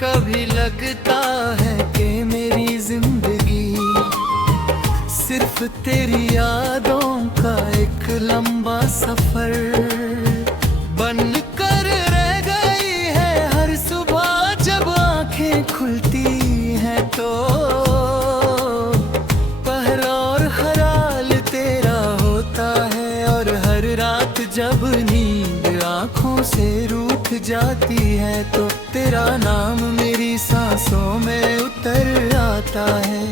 कभी लगता है कि मेरी जिंदगी सिर्फ तेरी यादों का एक लंबा सफर बन कर रह गई है। हर सुबह जब आंखें खुलती हैं तो पहरा और हर हाल तेरा होता है, और हर रात जब नींद आंखों से रूठ जाती है तो तेरा नाम मेरी सांसों में उतर आता है।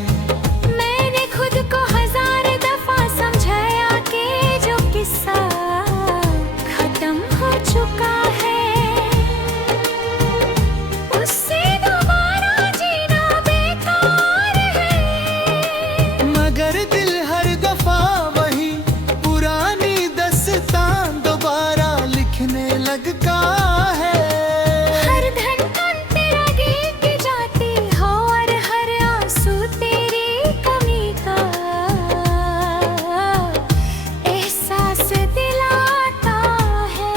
मैंने खुद को हजार दफा समझाया कि जो किस्सा खत्म हो चुका है उससे दोबारा जीना बेकार है, मगर दिल हर दफा वही पुरानी दास्तां दोबारा लिखने लगता है। हर धड़कन तेरा गीत जाती हो और हर आंसू तेरी कमी का एहसास दिलाता है।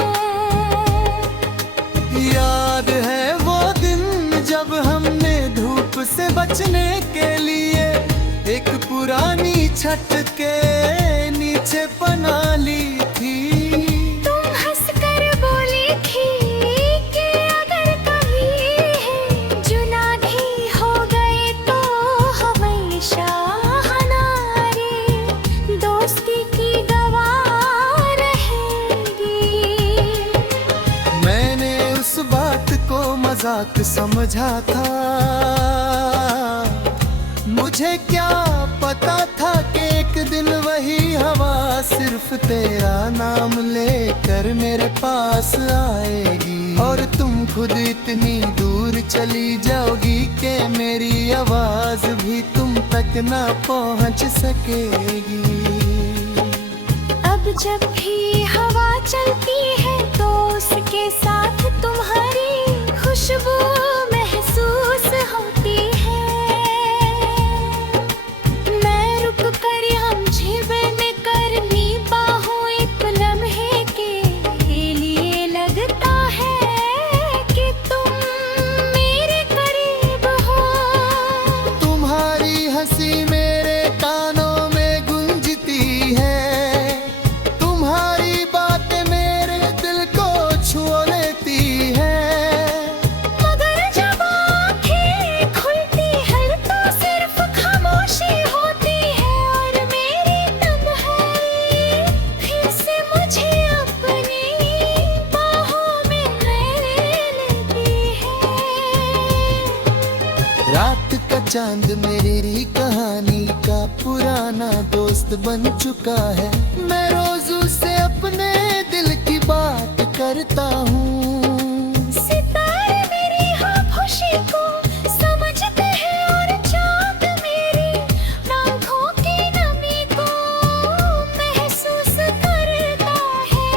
याद है वो दिन जब हमने धूप से बचने के लिए एक पुरानी छत के नीचे पनाह ली थी। तुम हंसकर बोली थी कि अगर कभी जुनागी हो गए तो हमेशा हमारी दोस्ती की गवाह रहेगी। मैंने उस बात को मजाक समझा था, मुझे क्या पता था कि एक दिन वही हवा सिर्फ तेरा नाम लेकर मेरे पास आएगी, और तुम खुद इतनी दूर चली जाओगी कि मेरी आवाज भी तुम तक ना पहुंच सकेगी। अब जब भी हवा चलती है तो उसके साथ तुम्हारी खुशबू महसूस होती है। मैं रुक कर हम झिबन करनी बाहों एक लम्हे के लिए लगता है कि तुम मेरे करीब हो। तुम्हारी हंसी मेरे कानों में गूंजती है, तुम्हारी बातें मेरे दिल को छू लेती है। मगर जब आँखें खुलती हैं तो सिर्फ खामोशी होती है, और मेरी तन्हाई फिर से मुझे अपनी बाहों में ले लेती है। रात का चांद मेरी कहानी का पुराना दोस्त बन चुका है। मैं रोज उससे अपने दिल की बात करता हूँ। सितारे मेरी खामोशी को समझते हैं और चांद मेरी आँखों की नमी को महसूस करता है।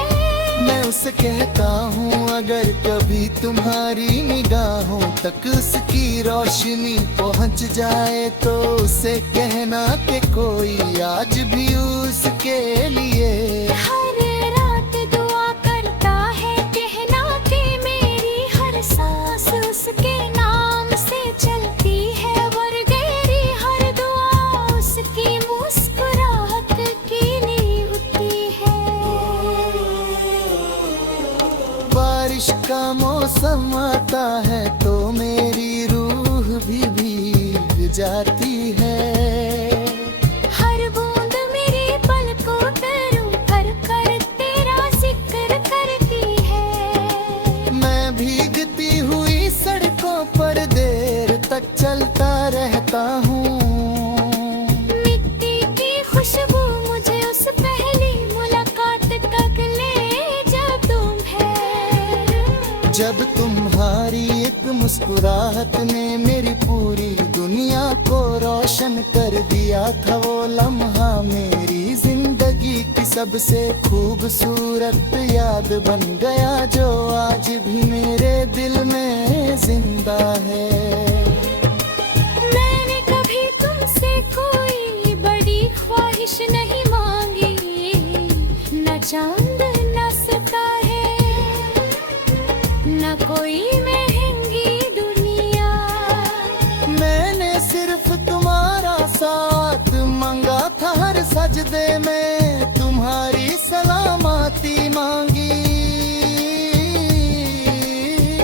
मैं उसे कहता हूँ अगर कभी तुम्हारी निगाहों तक उसकी रोशनी पहुँच जाए तो उसे कहना कि कोई आज भी उसके लिए हर रात दुआ करता है, कहना कि मेरी हर सांस उसके नाम से चलती है, और मेरी हर दुआ उसकी मुस्कुराहट की नींवती है। बारिश का मौसम आता है तो मेरी रूह भी भीग जाती है। हर बूंद मेरी पलकों पर उतर कर तेरा जिक्र करती है। मैं भीगती हुई सड़कों पर देर तक चलता रहता हूँ। मिट्टी की खुशबू मुझे उस पहली मुलाकात तक ले जा तुम्हें। जब तुम्हारी एक मुस्कुराहट ने मेरी पूरी दुनिया को रोशन कर दिया था, वो लम्हा मेरी जिंदगी की सबसे खूबसूरत याद बन गया जो आज भी मेरे दिल में जिंदा है। मैंने कभी तुमसे कोई बड़ी ख्वाहिश नहीं मांगी, न चांद न सितारे न कोई महंगी दुनिया। सजदे में तुम्हारी सलामती मांगी।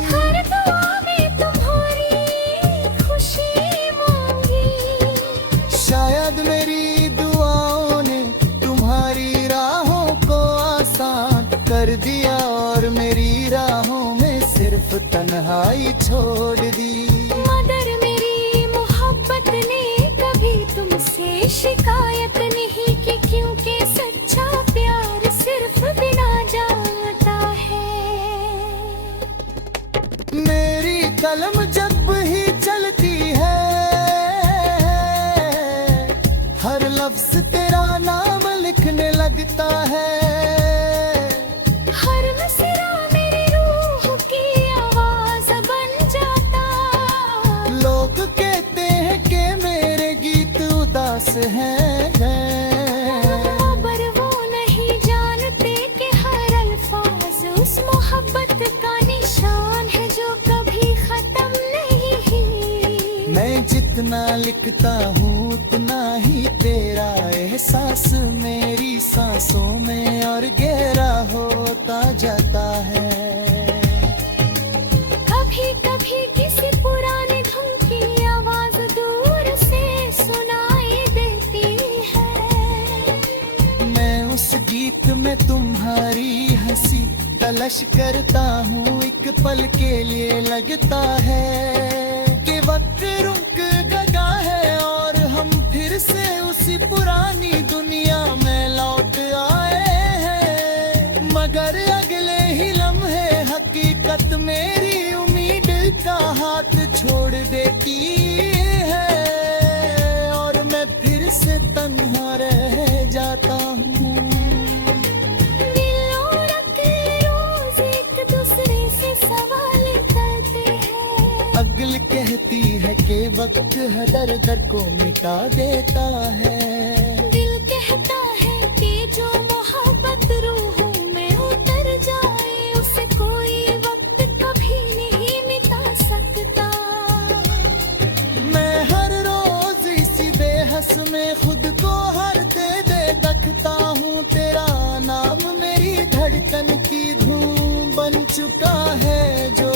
हर दुआ में तुम्हारी खुशी मांगी। शायद मेरी दुआओं ने तुम्हारी राहों को आसान कर दिया और मेरी राहों में सिर्फ तन्हाई छोड़ दी। मगर मेरी मोहब्बत ने कभी तुमसे शिकायत नहीं की, क्योंकि सच्चा प्यार सिर्फ बिना जाता है। मेरी कलम जब ही चलती है, हर लफ्ज तेरा नाम लिखने लगता है। हर मिसरा मेरी रूह की आवाज बन जाता। लोग कहते हैं कि मेरे गीत उदास हैं, मगर वो नहीं जानते कि हर अल्फाज उस मोहब्बत का निशान है जो कभी खत्म नहीं। मैं जितना लिखता हूँ उतना ही तेरा एहसास मेरी सांसों में और गहरा होता जाता है। कभी कभी किसी पुराने धुन की आवाज दूर से सुनाई देती है। मैं उस गीत में तुम्हारी हंसी तलाश करता हूँ। एक पल के लिए लगता है कि वक्त रुक गया है और हम फिर से उसी पुरानी दुनिया में लौट आए हैं। मगर अगले ही लम्हे हकीकत मेरी उम्मीद का हाथ छोड़ देती है और मैं फिर से तन्हा रह जाता हूँ। दिल और अक्ल रोज एक दूसरे से सवाल करते हैं। अक्ल कहती है कि वक्त दर दर को मिटा देता है। दिल कहता है कि जो मोहब्बत रूहों में उतर जाए उसे कोई वक्त कभी नहीं मिटा सकता। मैं हर रोज इसी बेहस में खुद को हारते देखता हूँ। तेरा नाम मेरी धड़कन की धूम बन चुका है जो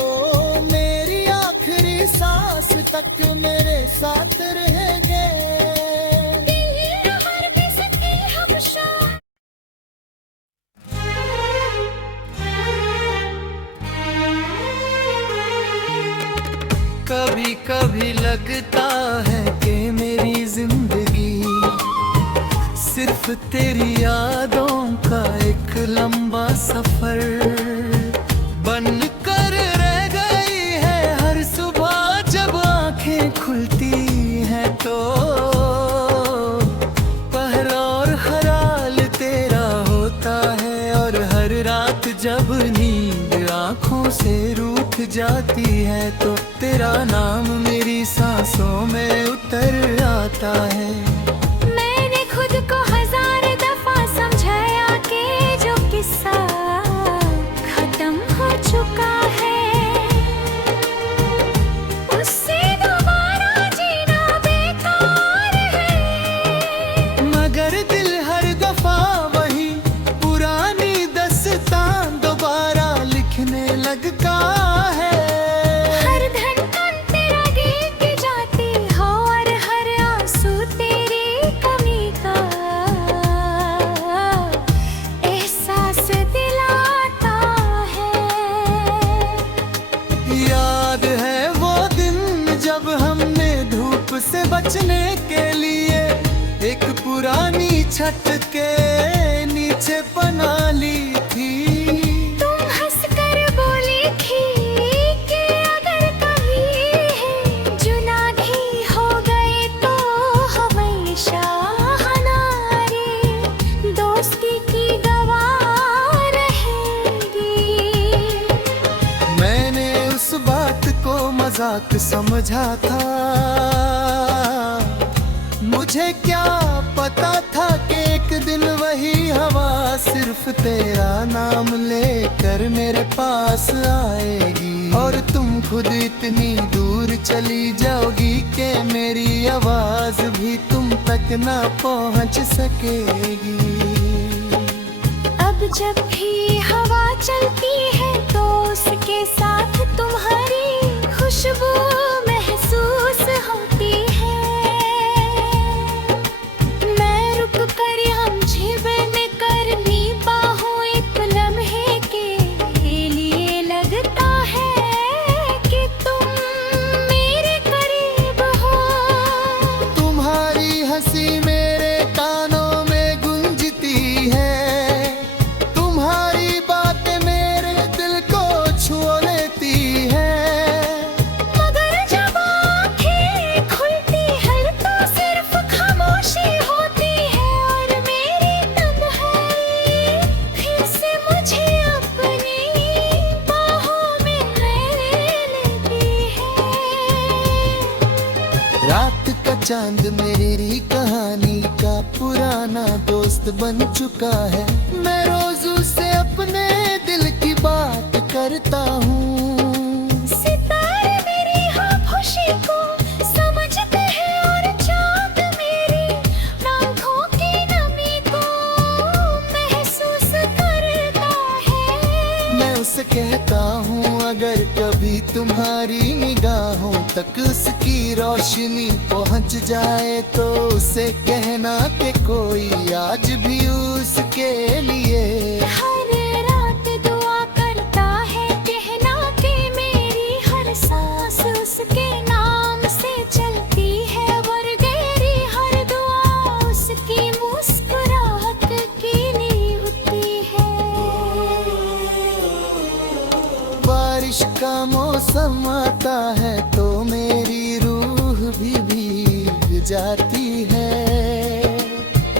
मेरी आखिरी सांस तक मेरे साथ रहेंगे। दिल हर किसकी हमेशा। कभी कभी लगता है कि मेरी जिंदगी सिर्फ तेरी यादों का एक लंबा सफर बन कर रह गई है। हर सुबह जब आंखें खुलती हैं तो पहरा और हर हाल तेरा होता है और हर रात जब नींद आंखों से रूठ जाती है तो तेरा नाम मेरी सांसों में उतर आता है। मैंने खुद को हजार दफा समझाया कि जो किस्सा खत्म हो चुका है उससे दोबारा जीना बेकार है। मगर दिल हर दफा वही पुरानी दास्तान दोबारा लिखने लगता है। हर धड़कन तेरा गीत जाती हो और हर आंसू तेरी कमी का एहसास दिलाता है। याद है वो दिन जब हमने धूप से बचने के लिए एक पुरानी छत के नीचे बना ली थी। तुम हंसकर बोली थी कि अगर कभी है जुनागी हो गए तो हमेशा हमारी दोस्ती की गवाह रहेगी। मैंने उस बात को मजाक समझा था। मुझे क्या पता था कि एक दिन वही हवा सिर्फ तेरा नाम लेकर मेरे पास आएगी। और तुम खुद इतनी दूर चली जाओगी कि मेरी आवाज भी तुम तक ना पहुंच सकेगी। अब जब भी हवा चलती है तो उसके साथ तुम्हारी खुशबू महसूस होती है। मैं रुक कर हम झिबन करनी बाहों एक लम्हे के लिए लगता है कि तुम मेरे करीब हो। तुम्हारी हंसी मेरे कानों में गूंजती है, तुम्हारी बातें मेरे दिल को छू लेती है। मगर जब आँखें खुलती है तो सिर्फ खामोशी होती है और मेरी तन्हाई फिर से मुझे अपनी बाहों में ले लेती है। रात का चांद मेरी कहानी का पुराना दोस्त बन चुका है। मैं रोज उससे अपने दिल की बात करता हूँ। सितारे मेरी खामोशी को समझते हैं और चांद मेरी आँखों की नमी को महसूस करता है। मैं उसे कहता हूँ अगर कभी तुम्हारी निगाहों तक उसकी रोशनी पहुँच जाए तो उसे कहना कि कोई आज भी उसके लिए हर रात दुआ करता है, कहना कि मेरी हर सांस उसके नाम से चलती है। और गहरी हर दुआ उसकी मुस्कुराहट की नींव होती है। बारिश का मौसम आता है तो मेरी रूह भी भीग जाती है।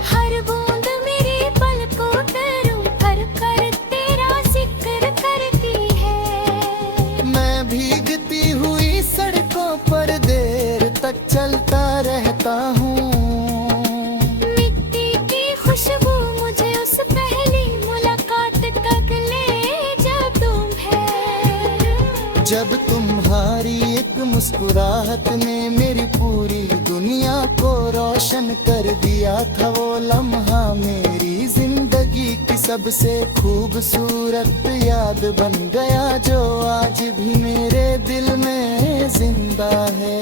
हर बूंद मेरी पलकों पर भर कर तेरा जिक्र करती है। मैं भीगती हुई सड़कों पर देर तक चलता रहता हूँ। मिट्टी की खुशबू मुझे उस पहली मुलाकात तक ले जाती है। जब तुम्हारी एक मुस्कुराहट ने मेरी पूरी दुनिया को रोशन कर दिया था, वो लम्हा मेरी जिंदगी की सबसे खूबसूरत याद बन गया जो आज भी मेरे दिल में जिंदा है।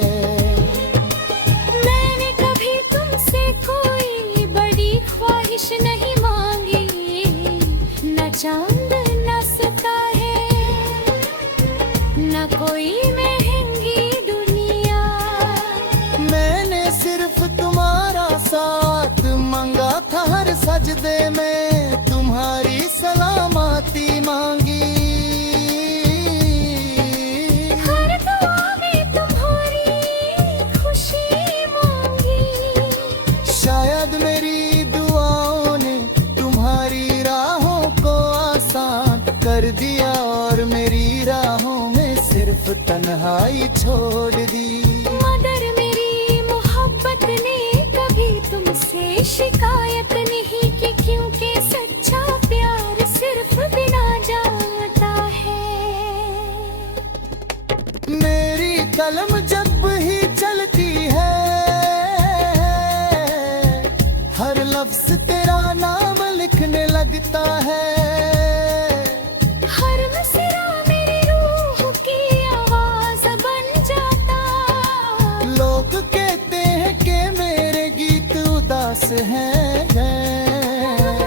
मैंने कभी तुमसे कोई बड़ी ख्वाहिश नहीं मांगी, न चांद न सितारे न कोई महंगी दुनिया। मैंने सिर्फ तुम्हारा साथ मांगा था, हर सजदे में तुम्हारी सलामती मांगी। हर दुआ में तुम्हारी खुशी मांगी। शायद मेरी दुआओं ने तुम्हारी राहों को आसान कर दिया और मेरी राहों में सिर्फ तन्हाई छोड़ दी। मगर मेरी मोहब्बत ने कभी तुमसे शिकायत नहीं की, क्योंकि सच्चा प्यार सिर्फ बिना जाता है। मेरी कलम जब ही चलती है, हर लफ्ज तेरा नाम लिखने लगता है। हर मिसरा मेरी रूह की आवाज बन जाता। लोग कहते हैं कि मेरे गीत उदास हैं,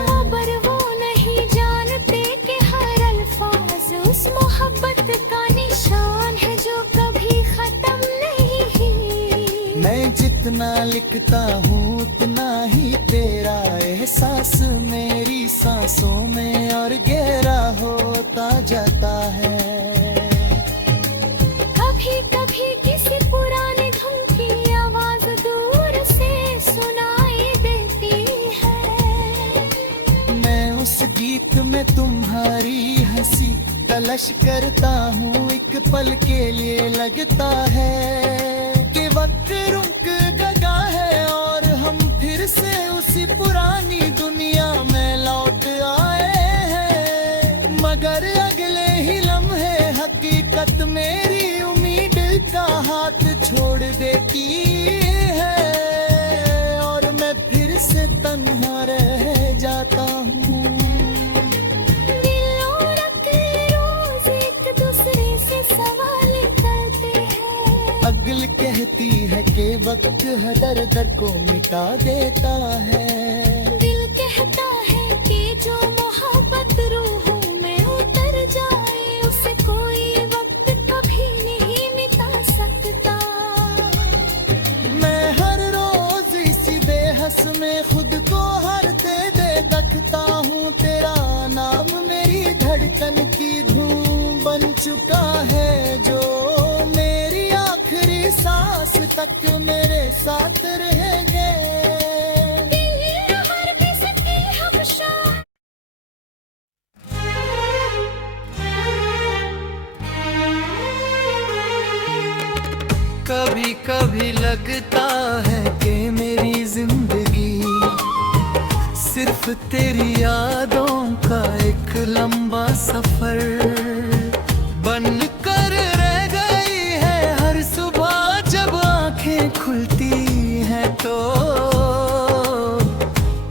मगर वो नहीं जानते कि हर अल्फाज उस मोहब्बत का निशान है जो कभी खत्म नहीं। मैं जितना लिखता हूँ उतना ही तेरा एहसास मेरी सांसों में और गहरा होता जाता है। कभी कभी किसी पुराने धुन की आवाज दूर से सुनाई देती है। मैं उस गीत में तुम्हारी हंसी तलाश करता हूँ, एक पल के लिए लगता है कि वक्त रुक गया है और हम फिर से उसी पुरानी दुनिया में लौट आ है कि वक्त हर दर को मिटा देता है। दिल कहता है कि जो मोहब्बत रूहों में उतर जाए उसे कोई वक्त कभी नहीं मिटा सकता। मैं हर रोज इसी बेहस में खुद को हर दे रखता हूँ। तेरा नाम मेरी धड़कन की धूम बन चुका है, जो मेरी आखिरी सांस तक मेरे साथ रहेंगे। कभी कभी लगता है कि मेरी जिंदगी सिर्फ तेरी यादों का एक लंबा सफर बन कर रह गई है। हर सुबह जब आंखें खुलती हैं तो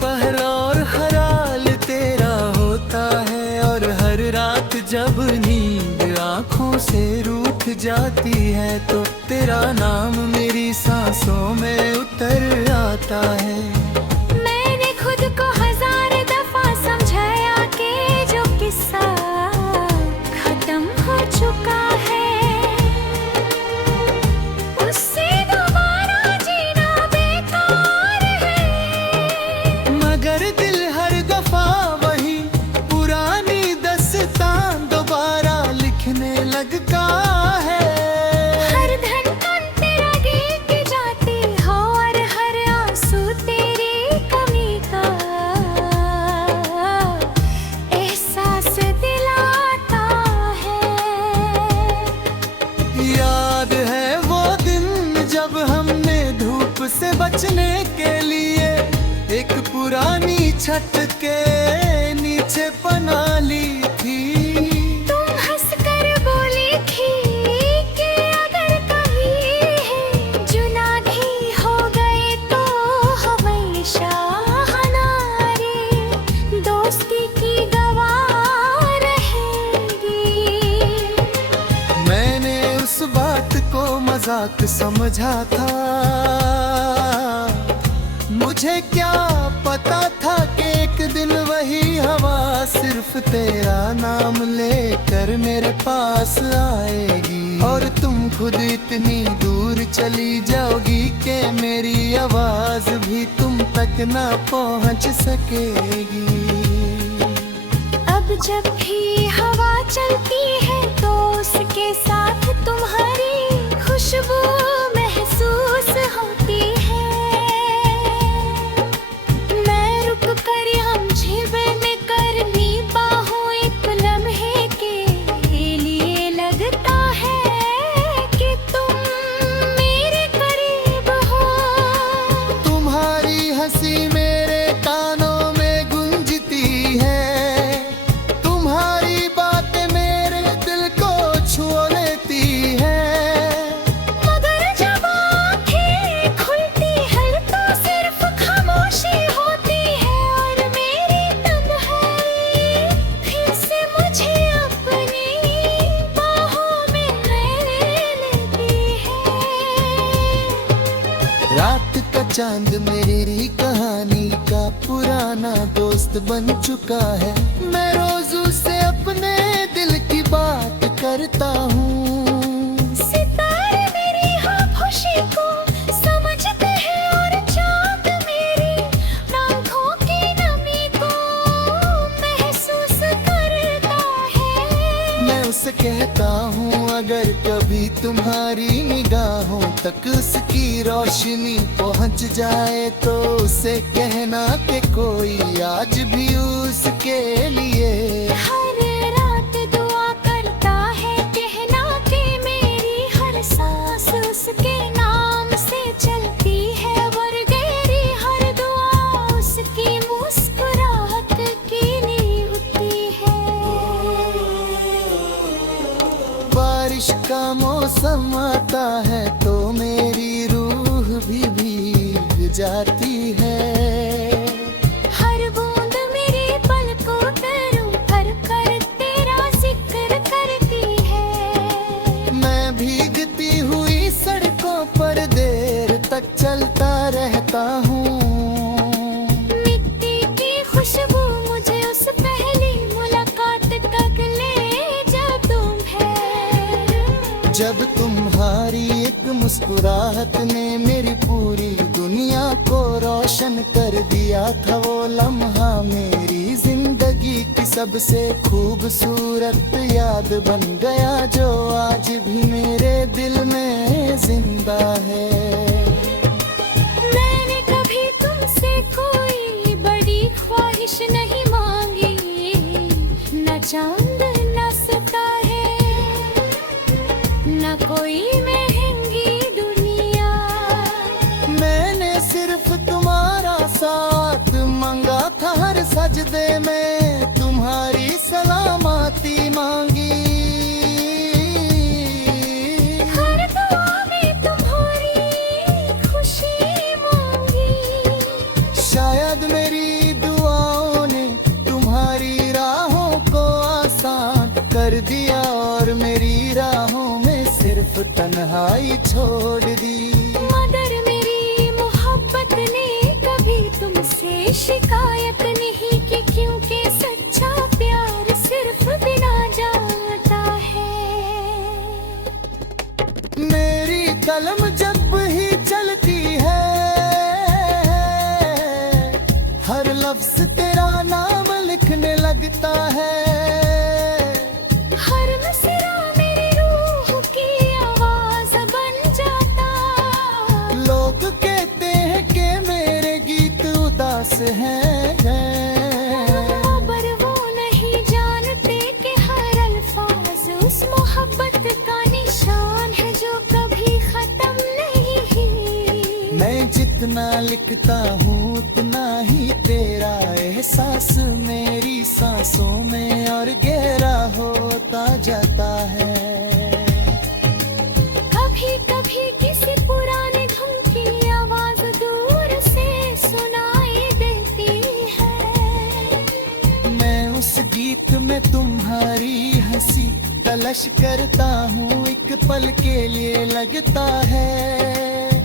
पहरा और खयाल तेरा होता है, और हर रात जब नींद आंखों से रूठ जाती है तो तेरा नाम मेरी सांसों में उतर आता है। मैंने खुद को 1000 दफा समझाया कि जो किस्सा खत्म हो चुका है उससे दोबारा जीना बेकार है। मगर दिल हर दफा वही पुरानी दास्तान दोबारा लिखने लगता है। हर धड़कन तेरा गीत जाती हो और हर आंसू तेरी कमी का एहसास दिलाता है। याद है वो दिन जब हमने धूप से बचने के लिए एक पुरानी छत के नीचे पनाह ली थी। तुम हंसकर बोली थी कि अगर कभी जुनागी हो गए तो हमेशा हमारी दोस्ती की गवाह रहेगी। मैंने उस बात को मजाक समझा था, मुझे क्या पता था कि एक दिन वही हवा सिर्फ तेरा नाम लेकर मेरे पास आएगी, और तुम खुद इतनी दूर चली जाओगी कि मेरी आवाज भी तुम तक ना पहुंच सकेगी। अब जब भी हवा चलती है तो उसके साथ तुम्हारी खुशबू महसूस होती है। मैं रुक कर हम झिबन करनी बाहों एक लम्हे के लिए लगता है कि तुम मेरे करीब हो। तुम्हारी हंसी मेरे कानों में गूंजती है, तुम्हारी बातें मेरे दिल को छू लेती है। मगर जब आँखें खुलती हैं तो सिर्फ खामोशी होती है, और मेरी तन्हाई फिर से मुझे अपनी बाहों में ले लेती है। रात का चांद मेरी कहानी का पुराना दोस्त बन चुका है। मैं रोज उससे अपने दिल की बात करता हूँ। सितारे मेरी खामोशी को समझते हैं और चाँद मेरी आँखों की नमी को महसूस करता है। मैं उसे कहता हूँ अगर कभी तुम्हारी निगाहों तक उसकी रोशनी पहुँच जाए तो उसे कहना कि कोई आज भी उसके लिए हर रात दुआ करता है, कहना कि मेरी हर सांस उसके नाम से चलती है, और मेरी हर दुआ उसकी मुस्कुराहट की नींव होती है। बारिश का मौसम आता है तो मेरी रूह भी भीग जाती है। हर बूंद मेरी पलकों पर उभर कर तेरा जिक्र करती है। मैं भीगती हुई सड़कों पर देख जब तुम्हारी एक मुस्कुराहट ने मेरी पूरी दुनिया को रोशन कर दिया था, वो लम्हा मेरी जिंदगी की सबसे खूबसूरत याद बन गया, जो आज भी मेरे दिल में जिंदा है। मैंने कभी तुमसे कोई बड़ी ख्वाहिश नहीं मांगी, न चांद न सितारे न कोई महंगी दुनिया। मैंने सिर्फ तुम्हारा साथ मांगा था, हर सजदे में तुम्हारी सलामती मांगी। हर दुआ में तुम्हारी खुशी मांगी। शायद मेरी दुआओं ने तुम्हारी राहों को आसान कर दिया, और मेरी राहों में सिर्फ तन्हाई छोड़ दी। मगर मेरी मोहब्बत ने कभी तुमसे शिकायत नहीं की, क्योंकि सच्चा प्यार सिर्फ बिना जाता है। मेरी कलम जब ही चलती है, हर लफ्ज तेरा नाम लिखने लगता है। हर मिसरा मेरी रूह की आवाज बन जाता। लोग कहते हैं कि मेरे गीत उदास हैं, मगर वो नहीं जानते कि हर अल्फाज उस मोहब्बत का निशान है जो कभी खत्म नहीं। मैं जितना लिखता हूँ उतना ही तेरा एहसास मेरी सांसों में और गहरा होता जाता है। कभी कभी किसी पुराने धुन की आवाज दूर से सुनाई देती है। मैं उस गीत में तुम्हारी हंसी तलाश करता हूँ, एक पल के लिए लगता है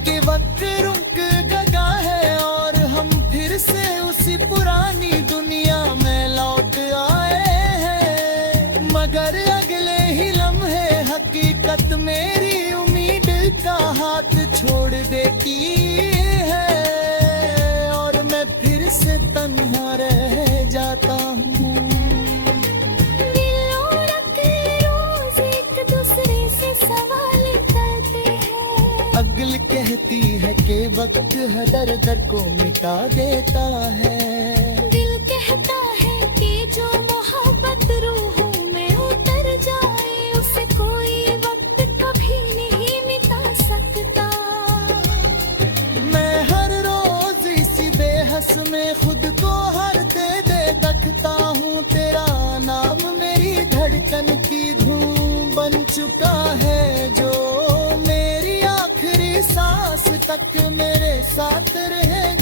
कि वक्त रुक गया है और हम फिर से उसी पुरानी दुनिया में लौट आए हैं। मगर अगले ही लम्हे हकीकत मेरी उम्मीद का हाथ छोड़ देती है, और मैं फिर से तन्हा रह जाता हूँ। दिल और अक्ल रोज एक दूसरे से सवाल करते हैं। अक्ल कहती है कि वक्त दर दर को मिटा देता है। दिल कहता है कि जो मोहब्बत रूहों में उतर जाए, उसे कोई वक्त कभी नहीं मिटा सकता। मैं हर रोज इसी बेहस में खुद को हारते देखता हूँ, तेरा नाम मेरी धड़कन की धूम बन चुका है, जो मेरी आखिरी सांस तक मेरे साथ रहेगा।